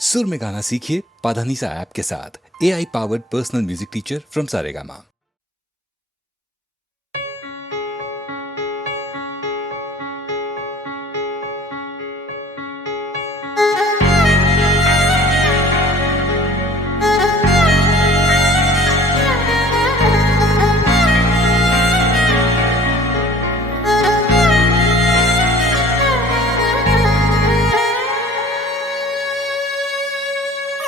सुर में गाना सीखिए पाधानीसा ऐप के साथ। AI powered personal music teacher from Saregama.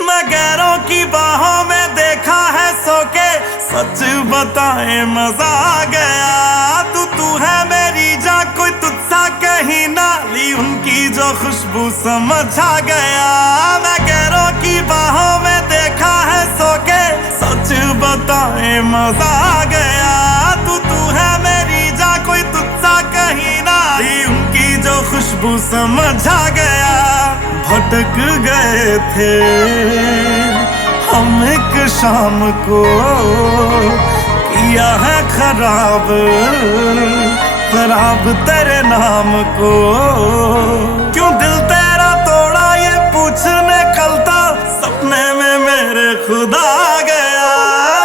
मैं गैरों की बाहों में देखा है सो के, सच बताए मजा आ गया। तू है मेरी जान, कोई तुझसा कहीं ना ली, उनकी जो खुशबू समझ आ गया। मैं गैरों की बाहों में देखा है सो के, सच बताए मजा आ गया। तू है मेरी जान, कोई तुझसा कहीं ना ली, उनकी जो खुशबू समझ आ गया। भटक गए थे हम एक शाम को, किया है खराब खराब तेरे नाम को। क्यों दिल तेरा तोड़ा ये पूछने कल था, सपने में मेरे खुदा आ गया।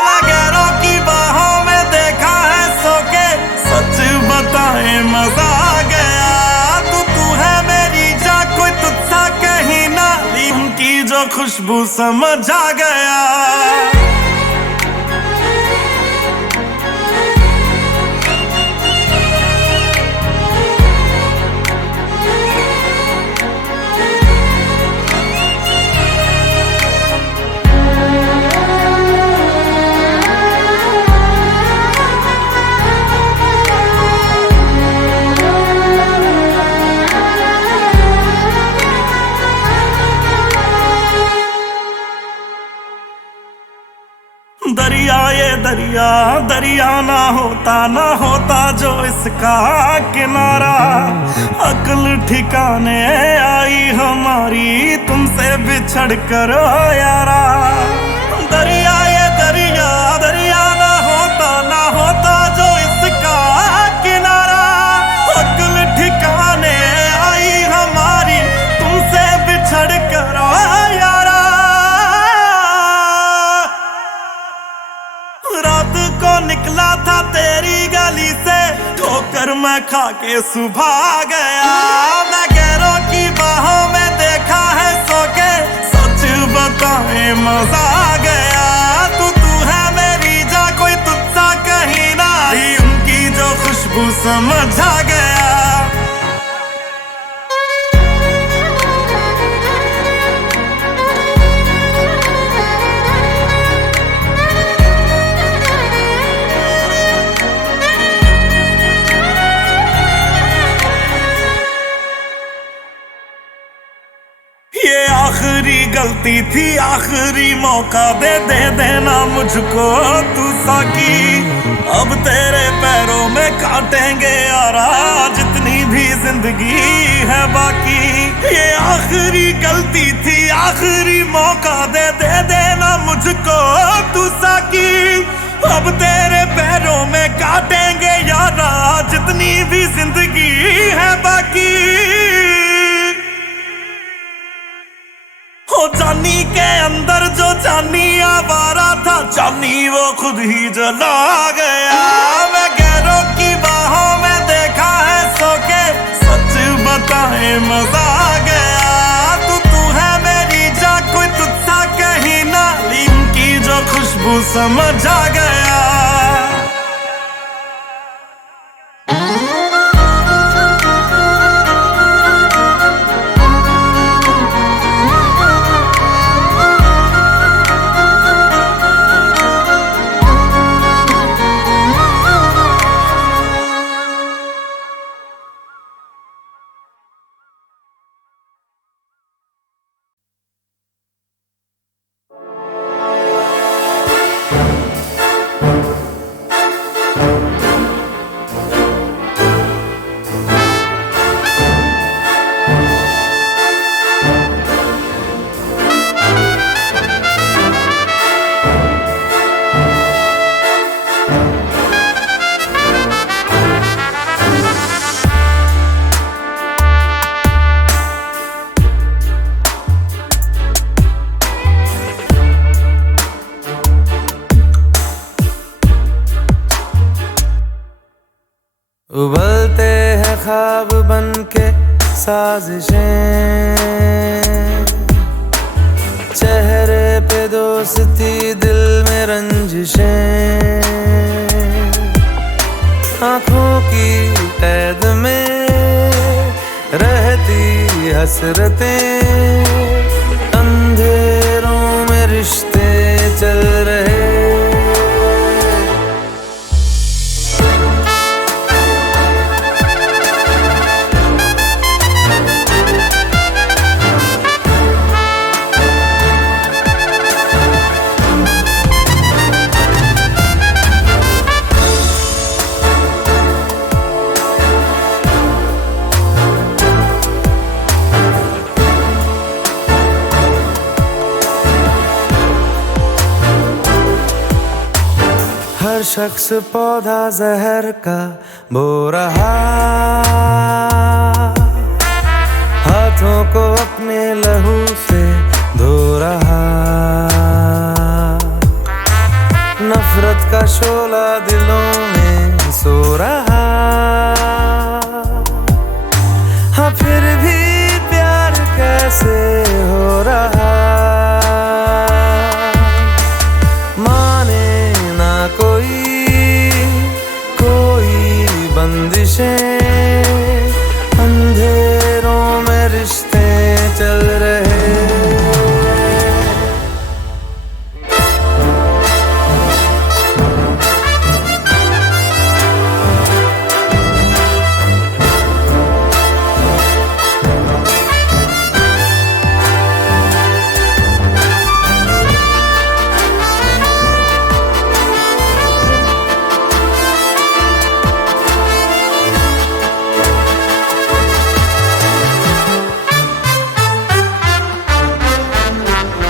मैं गैरों की बाहों में देखा है सो के, सच बताए मजा आ गया। तू है मेरी जान, कोई तुझसा कहीं ना ली, उनकी जो खुशबू समझ आ गया। दरिया ये दरिया दरिया ना होता जो इसका किनारा। अक्ल ठिकाने आई हमारी, तुमसे बिछड़ कर यारा। दरिया ये दरिया दरिया ना होता जो इसका किनारा। अक्ल ठिकाने आई हमारी, तुमसे बिछड़ कर यारा। रात को निकला था तेरी गली से, ठोकर मैं खा के सुबह आ गया। मैं गैरों की बाहों में देखा है सो के, सच बताए मजा आ गया। तू है मेरी जान, कोई तुझसा कहीं ना ली, उनकी जो खुशबू समझ आ गया। ये आखिरी गलती थी, आखिरी मौका दे देना मुझको तू साकी। अब तेरे पैरों में काटेंगे यारा, जितनी भी जिंदगी है बाकी। ये आखिरी गलती थी, आखिरी मौका दे देना मुझको तू साकी। अब तेरे पैरों में काटेंगे यारा, जितनी भी जिंदगी है बाकी। हो जानी के अंदर जो जानी आवारा था, जानी वो खुद ही जला गया। मैं गैरों की बाहों में देखा है सो के, सच बताए मजा आ गया। तू है मेरी जान, कोई तुझसा कहीं ना ली, उनकी जो खुशबू समझ आ गया। ख्वाब बन के साजिशें, चेहरे पे दोस्ती दिल में रंजिशें, आँखों की कैद में रहती हसरतें, अंधेरों में रिश्ते चल रहे। हर शख्स पौधा जहर का बो रहा, हाथों को अपने लहू से धो रहा, नफरत का शोला दिलों में सो रहा। हाँ फिर भी प्यार कैसे हो रहा, बंदिशें, अंधेरों में रिश्ते चल रहे।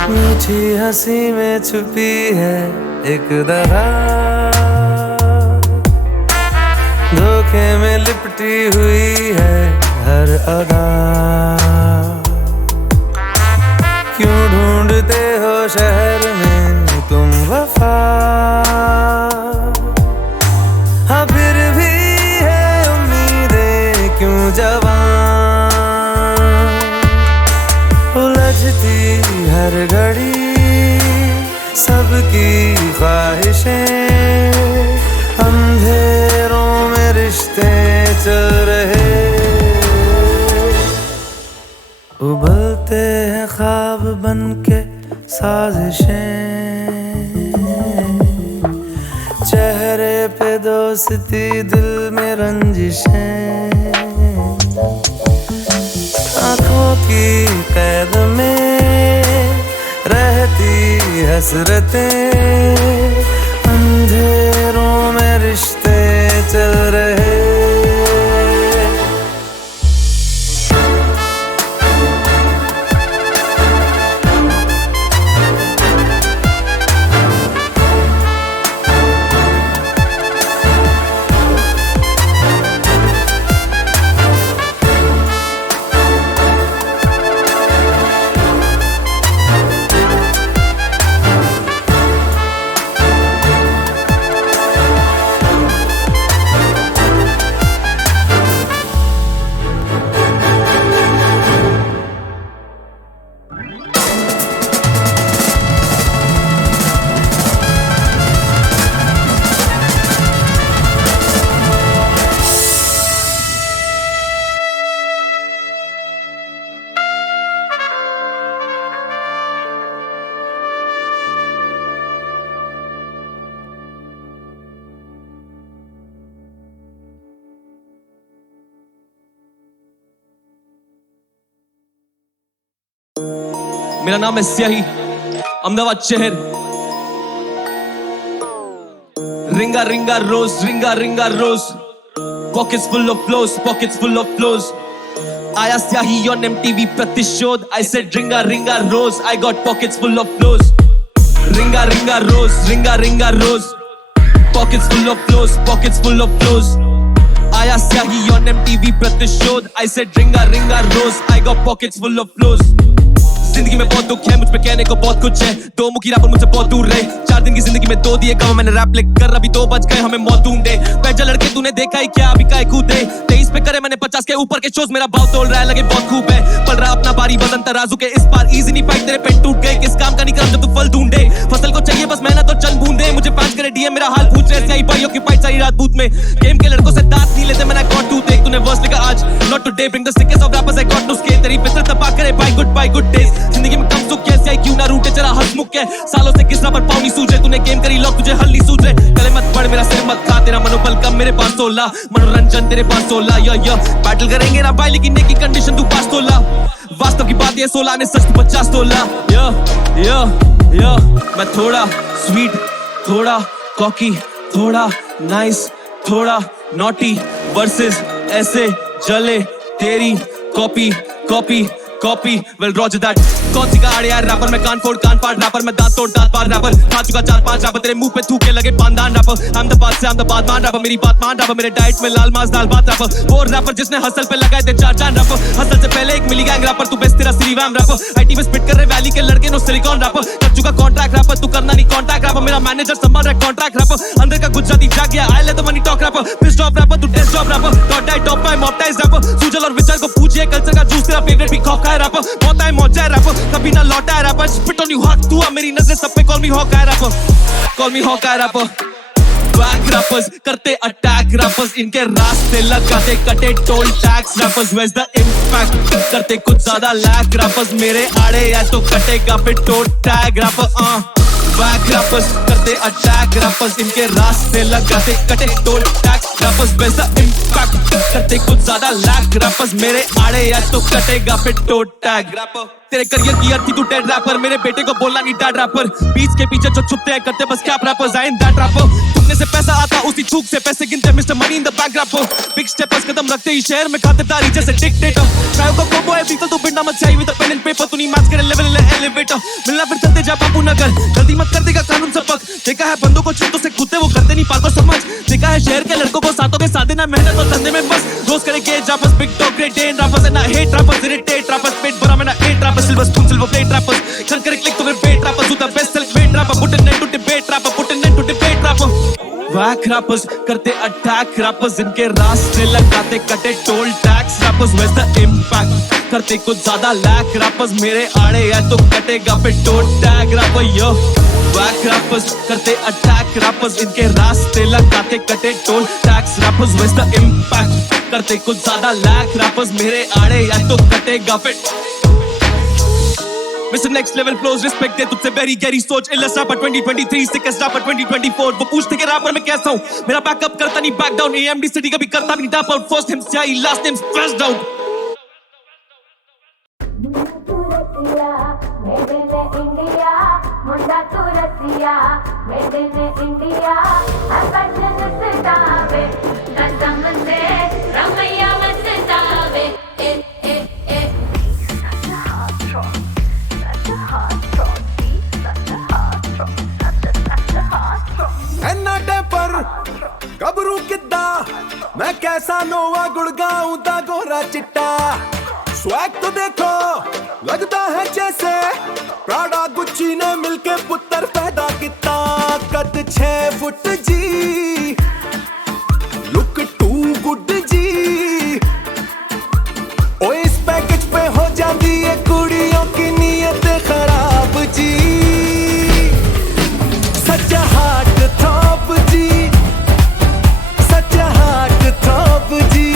मीठी हंसी में छुपी है एक दरार, धोखे में लिपटी हुई है हर अदा। क्यों ढूंढते हो शहर में तुम वफा, हाँ फिर भी है उम्मीदें क्यों जवां, उलझती हर घड़ी सबकी ख्वाहिशें, अंधेरों में रिश्ते चल रहे। उबलते हैं ख्वाब बन के साजिशें, चेहरे पे दोस्ती दिल में रंजिशें, आँखों की कैद में रहती हसरतें, अंधेरों में रिश्ते चल रहे। मेरा नाम है स्याही, अहमदाबाद शहर। रिंगा ring a rose, ring a ring a rose, pockets full of flows, pockets full of flows. आया स्याही ऑन MTV प्रतिशोध, I said रिंगा ring a rose, I got pockets full of flows। रिंगा ring a rose, ring a ring a rose, pockets full of flows, pockets full of flows. आया स्याही on MTV प्रतिशोध, I said रिंगा ring a rose, I got pockets full of flows। जिंदगी में बहुत दुख है, मुझ पे कहने को बहुत कुछ है। दो मुखी रैपर मुझसे बहुत दूर रहे, 4 दिन की जिंदगी में 2 दिए कम। मैंने रैप लिख कर अभी 2 बज गए, हमें मौत ढूंढे। पैजा लड़के तूने देखा ही क्या, अभी काय कूदे। 23 पे करे मैंने 50 के ऊपर के शोज, मेरा भाव तोड़ रहा है, लगे बहुत खूब है। पल रहा अपना बारी वजन तराजू के, इस बार इजी नहीं फाइट, तेरे पेन टूट गए। किस काम का नहीं काम जब तू फल ढूंढे। फसल को चाहिए बस मेहनत और चंद बूंदे। मुझे 5 करे डीएम मेरा हाल पूछ रहे, सही भाइयों की फाइट सारी रात बूथ में। गेम के लड़कों से दांत नहीं लेते, मैंने गॉट टू देख। तूने वर्स लिखा आज, not today, bring the sickest of rappers, I got no scale. तेरी फितरत तपा करे बाय गुड डेज। जिंदगी में कम सुख कैसे आई, क्यों ना रूठे जरा हंसमुख है। सालों से किस पर पाँव नहीं सूझे, तूने गेम करी लॉक, तुझे हल नहीं सूझ रहे। गले मत पड़ मेरा सिर मत खा, तेरा मनोबल कम मेरे पास 16। मनोरंजन तेरे पास 16। या बैटल करेंगे ना भाई, लेकिन नेकी कंडीशन तू पास 16। वास्तव की बात ये 16 ने सच 50 तोला। या मैं थोड़ा स्वीट, थोड़ा कॉकी, थोड़ा नाइस, थोड़ा नॉटी। वर्सेस ऐसे जले तेरी कॉपी वेल रॉजर दैट। कौन सी गाड़ी यार रैपर, मैं कान फोड़ कान फाड़ रैपर, मैं दांत तोड़ दांत फाड़ रैपर। खा चुका 4-5 रैपर, तेरे मुंह पे थूके लगे पानदान रैपर। आई एम द बात से, आई एम द बात मान रैपर, मेरी बात मान रैपर। मेरे डाइट में लाल मांस दाल भात रैपर। वो रैपर जिसने हसल पे लगाए थे 4 जान रैपर। हसल से पहले एक मिली गैंग रैपर, तू बेस्ट तेरा श्रीराम रैपर। आईटी में स्पिट कर रहे वैली के लड़के, नो सिलिकॉन रैपर। कर चुका कॉन्ट्रैक्ट रैपर, तू करना नहीं कॉन्ट्रैक्ट रैपर। मेरा मैनेजर संभाल रहा है कॉन्ट्रैक्ट रैपर। अंदर का गुजराती जाग गया, I lay the money talk rapper. Piss drop rapper, तू टेस्ट ड्रॉप रैपर। डॉट डाई टॉप पाई मॉपटाइज रैपर। सुजल और विचार को पूछिए कल्चर का जूस, तेरा फेवरेट भी खौखा है रैपर। बहुत टाइम मौजा है रैपर, कभी ना लौटा है rapper. Spit on you hot, तू मेरी नजर सब पे call me hawkeye rapper, call me hawkeye rapper. Wack rappers करते अटैक रैपर्स, इनके रास्ते लगाते कटे toll tax rappers. Where's the impact, करते कुछ ज्यादा लैक रैपर्स। मेरे आड़े या तो कटेगा फिर toll tag rapper. Wack rappers करते अटैक रैपर्स, इनके रास्ते लगाते कटे toll tax rappers. Where's the impact, करते कुछ ज्यादा लैक रैपर्स। मेरे आड़े या तो कटेगा फिर टोल टैग रैपर। तेरे करियर की अर्थ थी तू डेड रैपर, मेरे बेटे को बोलना नहीं डैड रैपर। बीच के पीछे जो छुपते हैं करते बस cap rappers, I am that rapper. तुमने से पैसा आता उसी छूक से पैसे गिनते, mister money in the bank rapper. Big steppers कदम रखते ही शहर में खातिरदारी जैसे डिक्टेटर। ट्रायो को कोबो है बीतल, तू बिना मत चाहिए विद पेन एंड पेपर। तू नहीं मैच करे लेवल एलिवेटर, मिलना फिर चलते जा बाबू नगर। गलती मत कर देगा कानून सबक। देखा है बंदों को छूटों से कूदते, वो करते नहीं पाल समझ। देखा है शहर के लड़कों को सातों के साथ देना मेहनत और धंधे में बस। रोज करे गेज rappers, big dog Great Dane rappers, and I hate rappers, irritate rappers. पेट भरा मैंने 8 rappers, silver spoon silver plate rappers, can correct click to the bait rappers, who the best self-made rapper, put an end to debate rapper, put an end to debate rapper. Whack rappers करते attack rappers, इनके रास्ते लगाते कटे toll tax rappers, where's the impact? करते कुछ ज्यादा lack rappers, मेरे आड़े या तो कटेगा फिर toll tag rapper, yo. Whack rappers करते attack rappers, इनके रास्ते लगाते कटे toll tax rappers, where's the impact? करते कुछ ज्यादा लैक rappers, मेरे आड़े या तो कटेगा फिर Mr. Next Level Flows, respect दे तुझसे very gary सोच, illest rapper 2023, sickest rapper 2024. वो पूछते कि rapper मैं कैसा हूँ, मेरा बैकअप करता नहीं back down, AMD city कभी करता नहीं tap out, first name CI, last name stressed out. Made in India, मुंडा तू रसिया, made in India, fashion सितावे, कसम से Ramaiah मस्तावे, such a hard drop, such a hard drop, such a hard drop, such a hard drop. ਐਨਾ temper ਗੱਭਰੂ ਕਿੱਦਾਂ मैं कैसा नोवा गुड़ गाऊं दा गोरा चिट्टा स्वैग तो देखो लगता है जैसे प्राडा गुच्ची ने मिलके पुत्र पैदा किता कद 6 फुट जी लुक टू गुड जी ओ इस पैकेज पे हो जाती है कुड़ियों की नीयत खराब जी सच हार्ट थॉप जी थॉप जी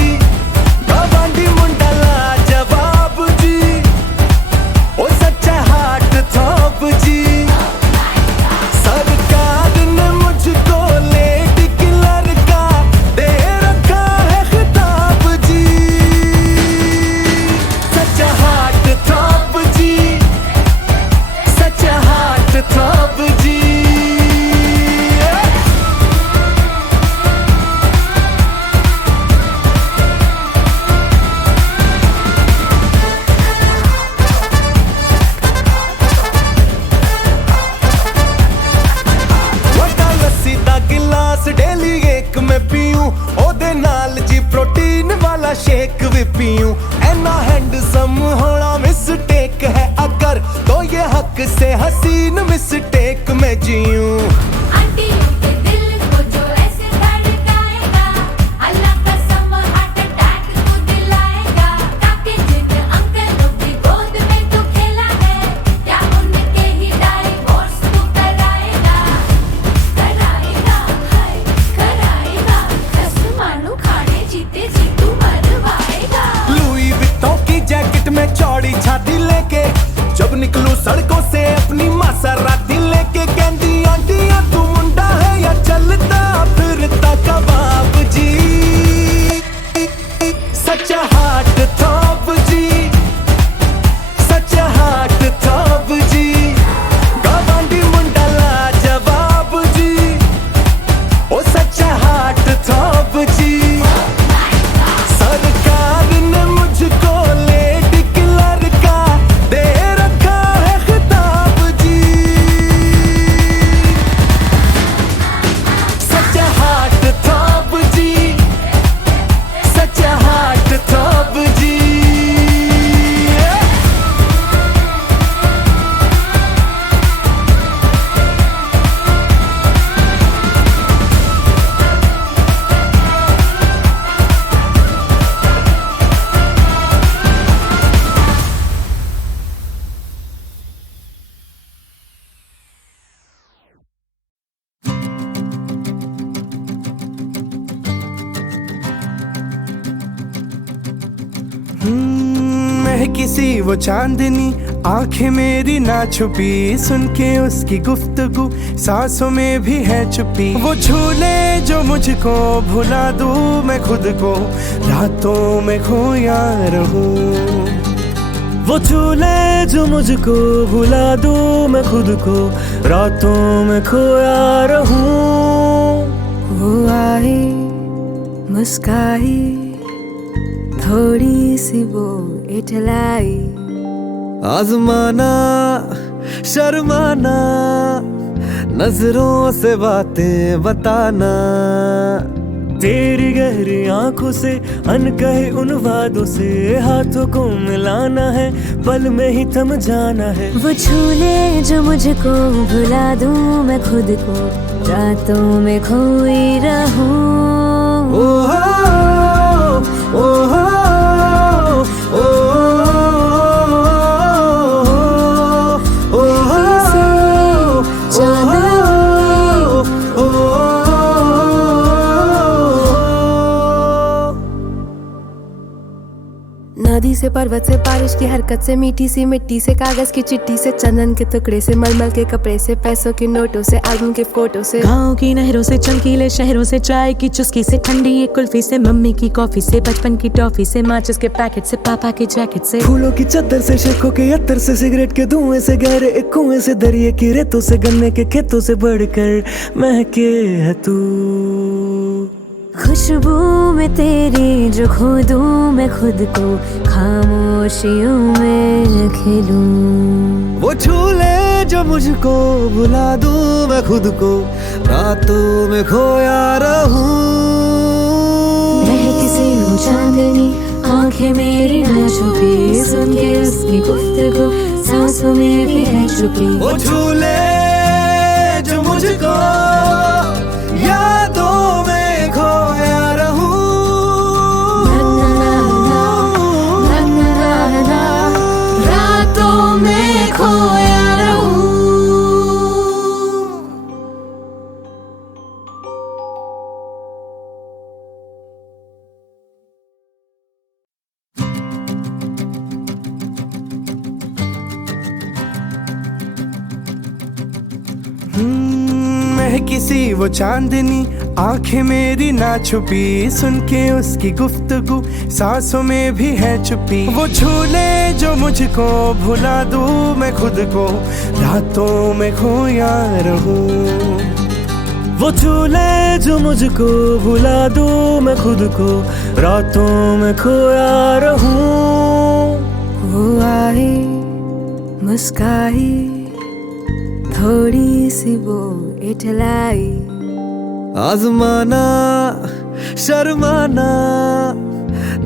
बाबांडी मुंडा ला जवाब जी ओ सच्चा हार्ट एक से हसीन मिस्टेक में जीऊं। आंटियों के दिल को जो ऐसे धड़काएगा, अल्लाह कसम हार्ट अटैक को दिलाएगा। ताकि जिन अंकलों की गोद में तू खेला है, क्या उनके ही डाइवोर्स तू कराएगा? कराएगा, हाय कराएगा, कसम मानो खाने जीते जी तू मरवाएगा। लुई वित्तों की जैकेट में चौड़ी छाती लेके जब निकलूं सड़कों से अपनी मासराती लेके, कहती आंटियां तू मुंडा है या चलता फिरता कबाब जी। सच हार्ट थॉप जी, सच हार्ट थॉप जी, गवांडी मुंडा ला जवाब जी, ओ सच हार्ट थॉप जी। सरकार ने मुझको लेडी किलर का दे रखा है खिताब जी। सच हार्ट थॉप जी, सच हार्ट थॉप जी। मैं किसी वो चांदनी आंखें मेरी ना छुपी, सुन के उसकी गुफ्तगू सांसों में भी है छुपी। वो झूले जो मुझको भुला दूं मैं खुद को, रातों में खोया रहूं। वो झूले जो मुझको भुला दूं मैं खुद को, रातों में खोया रहूं। वो आई मुस्काई, थोड़ी सी वो इठलाई, आजमाना शर्माना, नजरों से बातें बताना। तेरी गहरी आंखों से अनकहे उन वादों से, हाथों को मिलाना है पल में ही थम जाना है। वो झूले जो मुझको भुला दूं मैं खुद को, रातों में खोई रहूं। ओहो ओहो नदी से पर्वत से बारिश की हरकत से, मीठी सी मिट्टी से कागज की चिट्ठी से, चंदन के टुकड़े से, मलमल के कपड़े से, पैसों के नोटों से, एल्बम के फोटो से, गाँव की नहरों से, चमकीले शहरों से, चाय की चुस्की से, ठंडी एक कुल्फी से, मम्मी की कॉफी से, बचपन की टॉफी से, माचिस के पैकेट से, पापा की जैकेट से, फूलों की चद्दर से, शेखों के अत्तर से, सिगरेट के धुएं से, गहरे एक कुएं से, दरिए की रेतों से, गन्ने के खेतों से बढ़कर महके है तू। खुशबू में तेरी जो खो दूं मैं खुद को, खामोशियों में खिलूं। वो झूले जो मुझको भुला दूं मैं खुद को, रातों में खोया रहूं। मैं किसी वो चांदनी आंखें मेरी ना छुपी, सुन के उसकी गुफ्तगू सांसों में भी है छुपी। वो झूले जो मुझको यादों में खोया रातों में खोया रहूं। मैं किसी वो चांदनी आंखें मेरी ना छुपी, सुन के उसकी गुफ्तगू सांसों में भी है छुपी। वो झूले जो मुझको भुला दूं मैं खुद को, रातों में खोया रहूं। वो झूले जो मुझको भुला दूं मैं खुद को, रातों में खोया रहूं। वो आई मुस्काई, थोड़ी सी वो इठलाई, आजमाना शर्माना,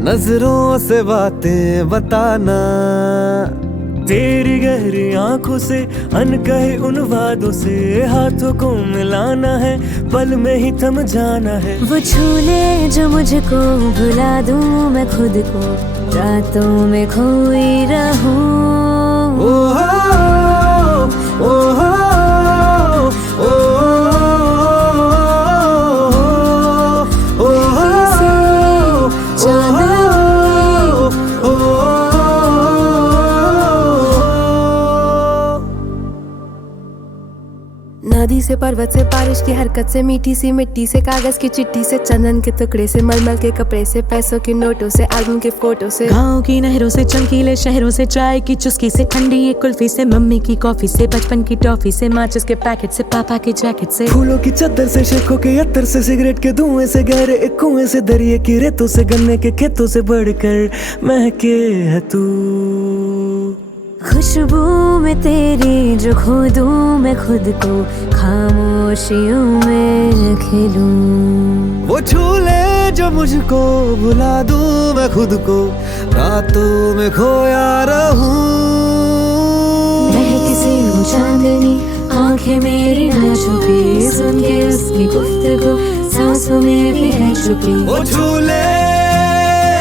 नजरों से बातें बताना। तेरी गहरी आंखों से अनकहे उन वादों से हाथों को मिलाना है, पल में ही थम जाना है। वो झूले जो मुझको भुला दूं मैं खुद को, रातों में खोई रहूं। ओ हो, ओ हो, ओ नदी से पर्वत से बारिश की हरकत से मीठी सी मिट्टी से कागज की चिट्ठी से चंदन के टुकड़े से मलमल के कपड़े से पैसों के नोटों से एल्बम के फोटो से गाँव की नहरों से चमकीले शहरों से चाय की चुस्की से ठंडी एक कुल्फी से मम्मी की कॉफी से बचपन की टॉफी से माचिस के पैकेट से पापा की जैकेट से फूलों की चद्दर से शेखों के अत्तर से सिगरेट के धुएं से गहरे एक कुएं से दरिए की रेतों से गन्ने के खेतों से बढ़कर महके है तू। खुशबू में तेरी जो खो दूं मैं खुद को, खामोशियों में खिलूं। वो झूले जो मुझको भुला दूं मैं खुद को, रातों में खोया रहूं। महक से वो चांदनी आंखें मेरी ना छुपी, सुन के उसकी गुफ्तगू सांसों में भी है छुपी। वो झूले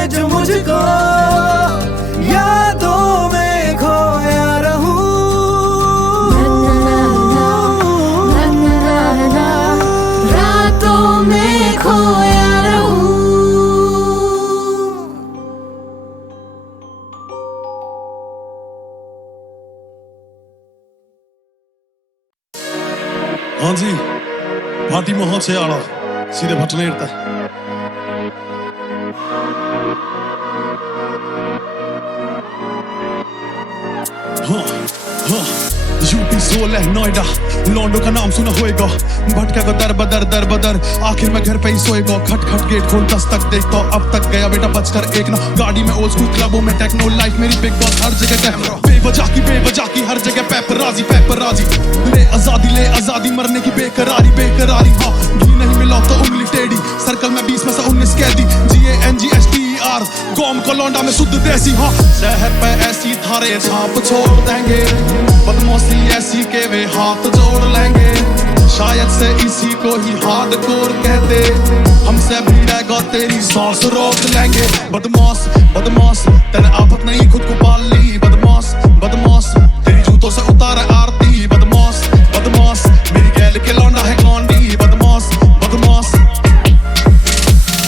जो मुझको यादों में खोया रहूं। रातों में खोया रहूं। हाँ जी, भाटी महल से आड़ा सीधे भटने इरता है। यूपी 16 नोएडा, लॉन्डो का नाम सुना होएगा। भटका को दर बदर आखिर में घर पे ही सोएगा। खट खट गेट खोल दस्तक देखता अब तक गया बेटा बचकर एक ना। गाड़ी में ओल्ड स्कूल क्लबों में टेक्नो, लाइफ मेरी बिग बॉस हर जगह कैमरा। बेवजह की हर जगह पेपराजी ले आजादी मरने की बेकरारी। हाँ घी नहीं मिला तो उंगली टेढ़ी, सर्कल में 20 में से 19 कैदी। GANGSTER कौम को लौंडा में शुद्ध देसी। हाँ शहर पे ऐसी थारे छाप छोड़ देंगे, बदमाशी ऐसी के वे हाथ जोड़ लेंगे। शायद से इसी को ही हार्डकोर कहते, हमसे भिड़ेगा तेरी सांस रोक लेंगे। बदमाश तेरे आफत नहीं खुद को पाल ली। बदमाश तेरी जूतों से उतारा आरती। बदमाश मेरी गैल के लौंडा है कौंडी। बदमाश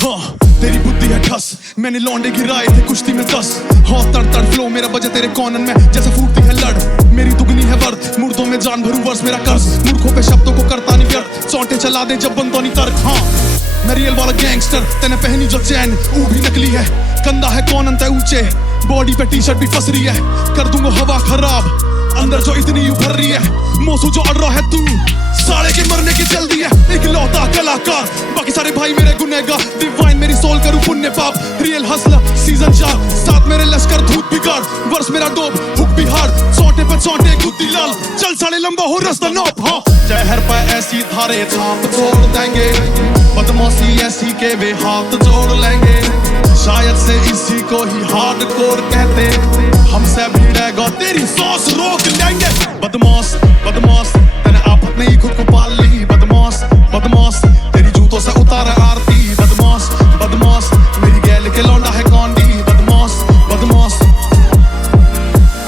हाँ तेरी बुद्धि है ठस, मैंने लौंडे गिराए थे कुश्ती में 10। हाँ तड़ फ्लो मेरा बजे तेरे कॉनन में जैसे फूटती है लड़। मेरी दुगनी है वर्थ, मुर्दों में जान भरूं वर्ष मेरा कर्ज। मूर्खों पे शब्दों को करता नहीं व्यर्थ, चौंटे चला दे जब बनता नहीं तर्क। हाँ मैं रियल वाला गैंगस्टर, तेने पहनी जो चैन वो भी नकली है। कंधा है कॉनन ते ऊंचे, बॉडी पे टी-शर्ट भी फस रही है। कर दूंगा हवा खराब अंदर जो इतनी उभर रही है। मौसू जो अड़ रहा है तू साले के मरने की जल्दी है। एक लौता कलाकार बाकी सारे भाई मेरे गुनहगार। डिवाइन मेरी सोल करूं पुण्य पाप, रियल हसलर सीजन 4। साथ मेरे लश्कर धूत बिगाड़, वर्ष मेरा डोप हुक बिहार। चौंटे पे चौंटे गुद्दी लाल, चल साले लंबा हो रास्ता नॉप। हाँ जहर पे ऐसी थारे छाप छोड़ देंगे, बदमाशी ऐसी के वे हाथ जोड़ लेंगे। शायद से इसी को ही हार्डकोर कहते, हमसे भिड़ेगा तेरी सांस रोक लेंगे। बदमाश तेने आफत नहीं खुद को पाल ली। बदमाश तेरी जूतों से उतारा आरती। बदमाश मेरी गैल के लौंडा है कौंडी। बदमाश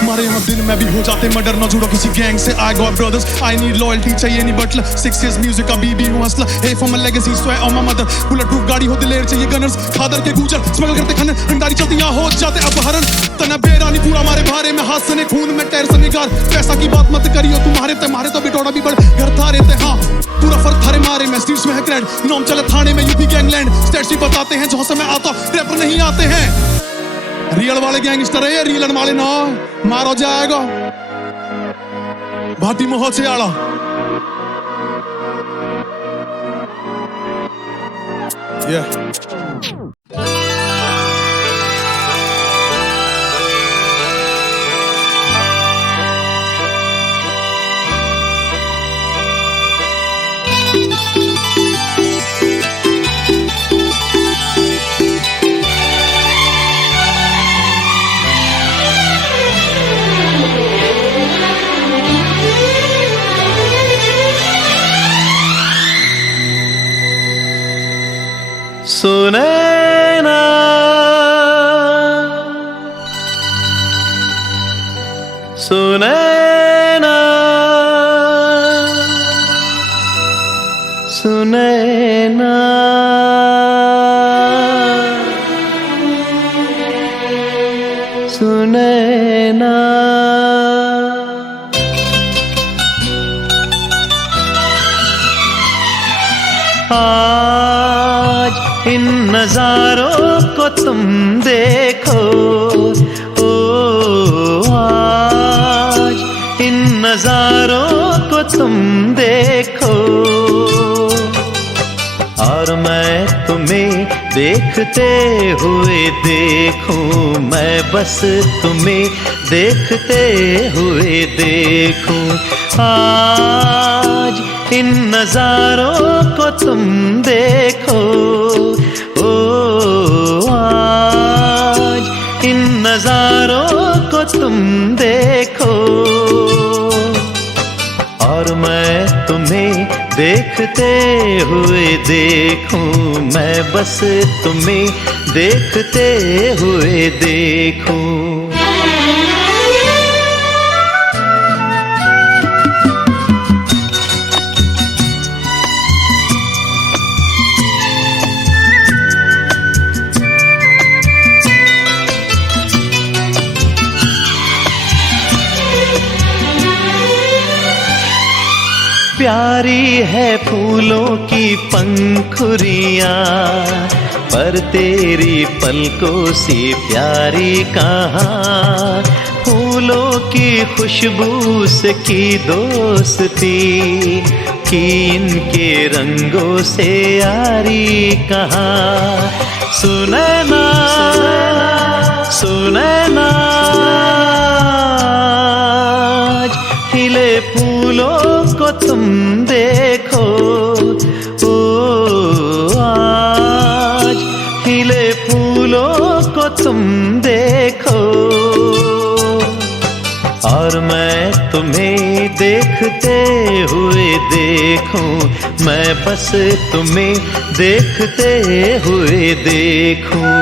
हमारे यहाँ दिन में भी हो जाते मर्डर, ना जुड़ो किसी गैंग से। I got brothers, I need loyalty, चाहिए नहीं बटलर। 6 years music का बीबी हूँ हसला। Hey for my legacy, swear on my mother। Bullet proof गाड़ी हो दिलेर चाहिए गनर्स, खादर के गुजर स्मगल करते खनन। रंडारी चलती यहाँ हो जाते अपहरण, तना बेरानी पूरा मारे भारे में हाथ सने खून में टैर सने गार। पैसा की बात मत करियो तुम्हारे तो बिटोड़ा भी बड़ घर थारे थे। हाँ पूरा फर्क थारे मारे में, स्ट्रीट्स में है क्रेड, नॉम चले थाने में यूपी गैंगलैंड। स्टेट्स भी बताते हैं जहाँ से मैं आता, रैपर नहीं आते हैं। रियल वाले गैंगस्टर है, रियल वाले ना मारो जाएगा। भाटी महल से आड़ा सुनैना सुनैना सुनैना सुनैना आज इन नजारों को तुम देखो, ओ आज इन नजारों को तुम देखो, और मैं तुम्हें देखते हुए देखूं, मैं बस तुम्हें देखते हुए देखूं। आज इन नजारों को तुम देखो, ओ आज इन नजारों को तुम देखो, और मैं तुम्हें देखते हुए देखूं, मैं बस तुम्हें देखते हुए देखूं। प्यारी है फूलों की पंखुरियां, पर तेरी पलकों सी प्यारी कहाँ। फूलों की खुशबू से की दोस्ती, की इनके रंगों से यारी कहाँ। सुनैना सुनैना खिले फूलों को तुम देखो, ओ आज खिले फूलों को तुम देखो, और मैं तुम्हें देखते हुए देखूं, मैं बस तुम्हें देखते हुए देखूं।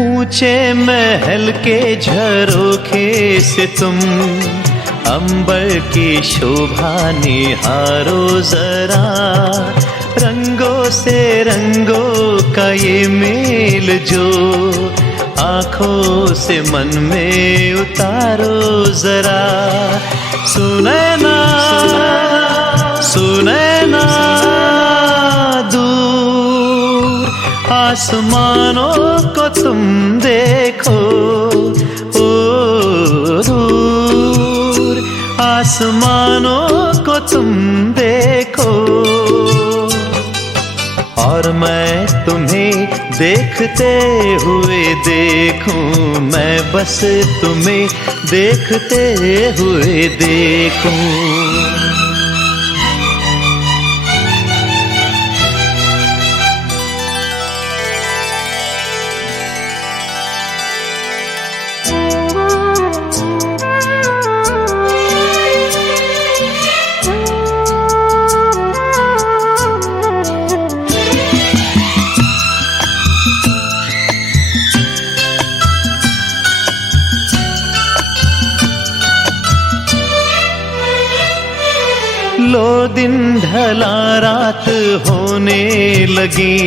ऊंचे महल के झरोखे से तुम अंबर की शोभा निहारो जरा। रंगों से रंगों का ये मेल जो आंखों से मन में उतारो जरा। सुनैना सुनैना दूर आसमानों को तुम देखो, ओ दूर आसमानों को तुम देखो, और मैं तुम्हें देखते हुए देखूं, मैं बस तुम्हें देखते हुए देखूं। लो दिन ढला रात होने लगी,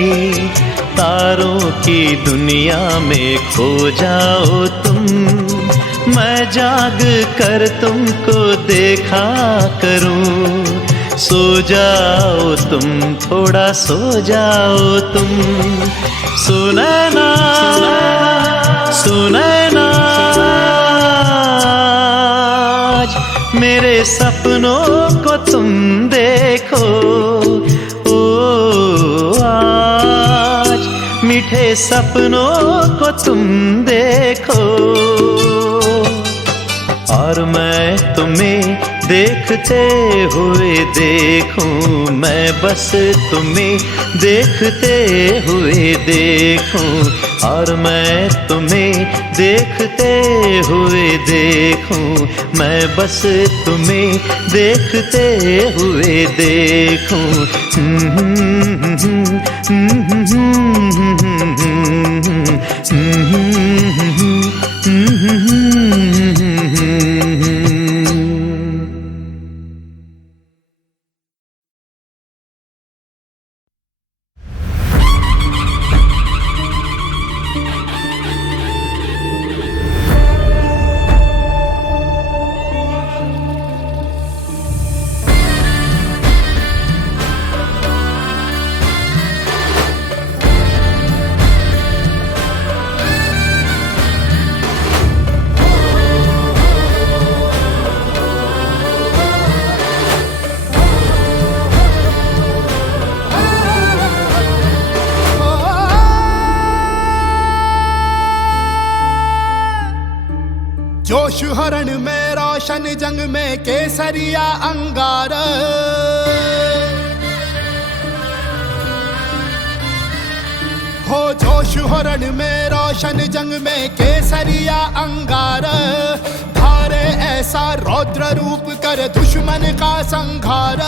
तारों की दुनिया में खो जाओ तुम। मैं जाग कर तुमको देखा करूं, सो जाओ तुम थोड़ा सो जाओ तुम। सुनैना सुनैना मेरे सपनों को तुम देखो, ओ आज मीठे सपनों को तुम देखो, और मैं तुम्हें देखते हुए देखूं, मैं बस तुम्हें देखते हुए देखूं, और मैं तुम्हें देखते हुए देखूं, मैं बस तुम्हें देखते हुए देखूं। जोश हरण में रोशन जंग में केसरिया अंगार, हो जोश हरण में रोशन जंग में केसरिया अंगार, धारे ऐसा रौद्र रूप कर दुश्मन का संघार।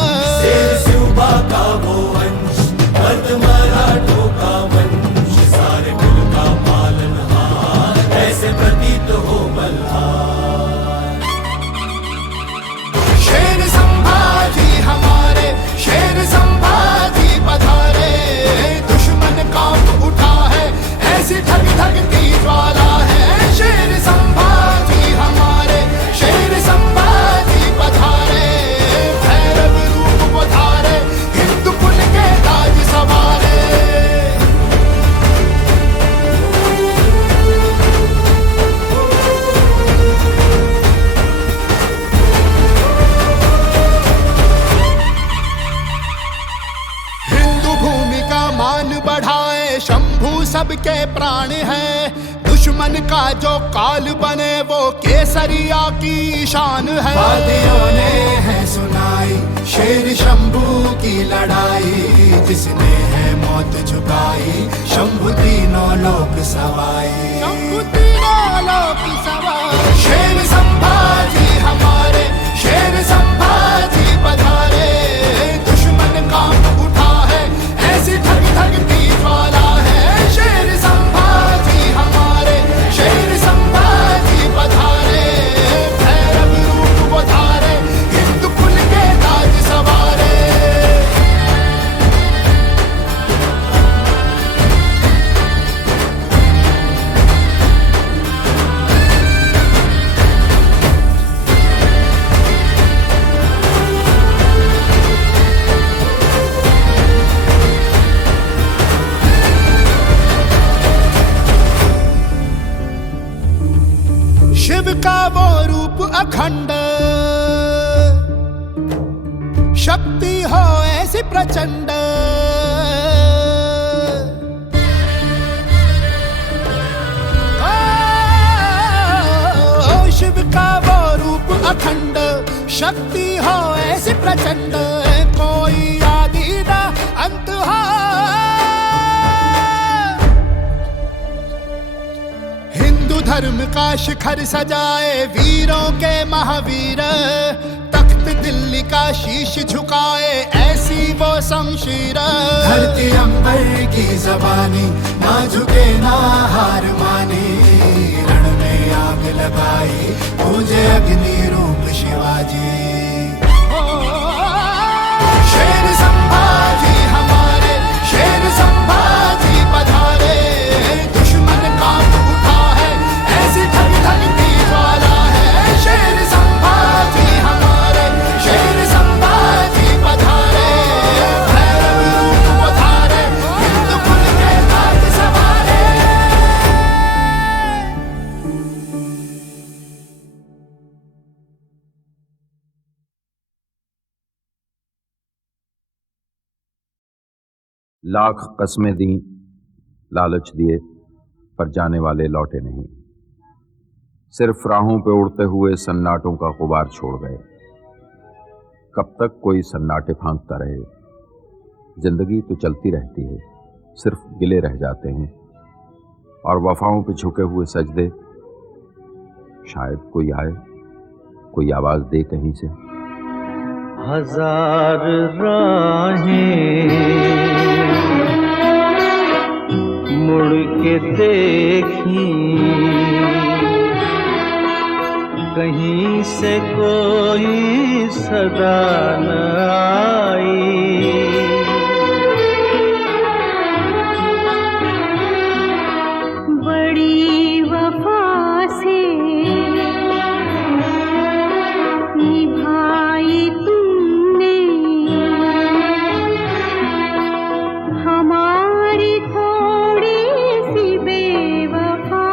शिवबा का वो अंश, मर्द मराठों का वंश, सारे कुल का पालनहार, ऐसे प्रतीत हो बलहार। शेर संभाजी हमारे, शेर संभाजी पधारे, दुश्मन कांप उठा है, ऐसी धक धकती ज्वाला है। शेर संभाजी हमारे, शेर संभाजी पधारे, भैरव रूप वो धारे, हिंदू कुल के ताज सवारे। हिंदू भूमि का मान बढ़ाए, शंभू सबके प्राण है, दुश्मन का जो काल बने वो केसरिया की शान है। वादियों ने है सुनाई शेर शंभू की लड़ाई, जिसने है मौत झुकाई, शंभू तीनों लोक सवाई, शंभू तीनों लोक सवाई। शेर संभाजी हमारे, शेर संभाजी पधारे, दुश्मन कांप उठा है, ऐसी धक धकती ज्वाला है। शेर संभाजी हमारे, शेर संभाजी पधारे, भैरव रूप वो धारे, हिंदू कुल के ताज सवारे। शिव का वो रूप अखंड, शक्ति हो ऐसी प्रचंड, ओ शिव का वो रूप अखंड, शक्ति हो ऐसी प्रचंड, कोई आदि ना अंत हो। हिंदू धर्म का शिखर सजाए वीरों के महावीर, तख्त दिल्ली का शीश झुकाए ऐसी वो शमशीर। धरती अंबर की जबानी, ना झुके ना हार मानी, रण में आग लगाई पूजे अग्नि रूप शिवाजी। शेर संभाजी हमारे, शेर संभाजी पधारे, दुश्मन कांप उठा है, ऐसी धक धकती ज्वाला है। शेर संभाजी हमारे, शेर संभाजी पधारे, भैरव रूप वो धारे, हिंदू कुल के ताज सवारे। लाख कस्में दी, लालच दिए, पर जाने वाले लौटे नहीं। सिर्फ राहों पे उड़ते हुए सन्नाटों का गुबार छोड़ गए। कब तक कोई सन्नाटे फांकता रहे? जिंदगी तो चलती रहती है, सिर्फ गिले रह जाते हैं और वफाओं पे झुके हुए सजदे। शायद कोई आए, कोई आवाज दे कहीं से। हजार राहें मुड़ के देखी, कहीं से कोई सदा न आई। बड़ी वफा से निभाई तुमने हमारी थोड़ी सी बेवफाई।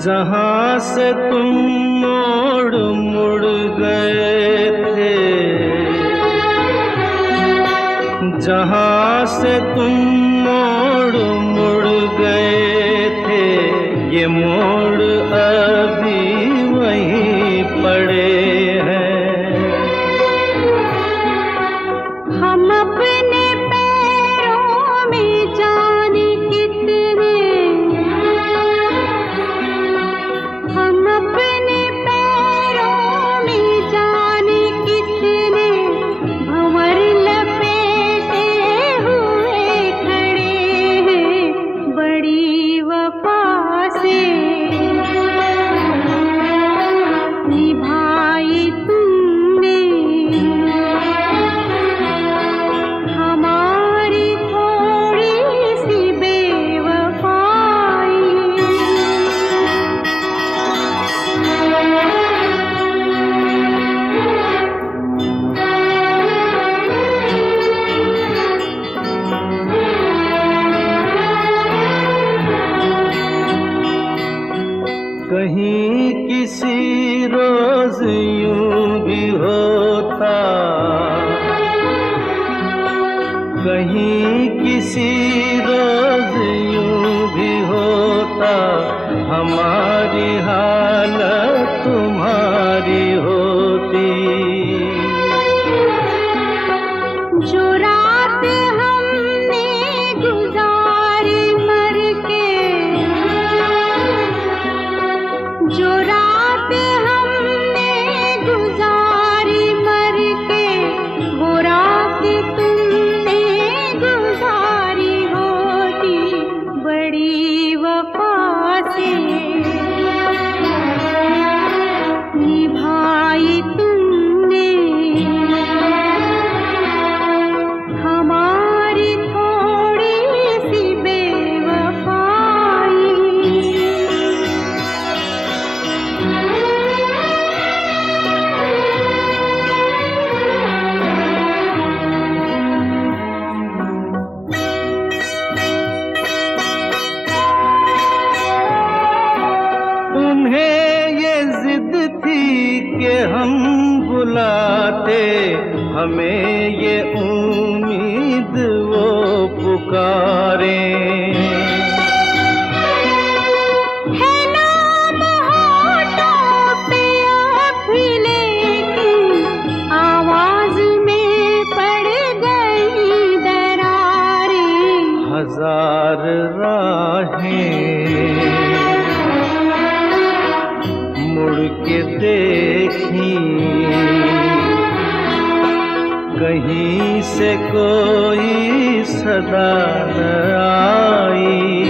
जहाँ से तुम मोड़ मुड़ गए थे, जहाँ से तुम मोड़ मुड़ गए थे, ये मोड़ अभी वहीं पड़े हैं। हम अपने पैरों में जाने कितने, हम अपने पैरों में जाने कितने भंवर लपेटे हुए खड़े हैं। बड़ी वफा से निभाई तुमने हमारी थोड़ी सी बेवफाई। कहीं किसी रोज यूं भी होता, कहीं किसी रोज यूं भी होता, हमारी हालत तुम्हारी होती। जो रात हमने गुजारी मर के, जो रात हमने गुजारी मर के, वो रात तुमने गुजारी होती। बड़ी वफा से निभाई तुमने हमारी थोड़ी सी बेवफाई। उन्हें ये जिद थी कि हम बुलाते, हमें ये उम्मीद वो पुकारे। है नाम होठों पे अभी लेकिन आवाज में पड़ गई दरारें। हजार राहें मुड़ के देखी, कहीं से कोई सदा न आई।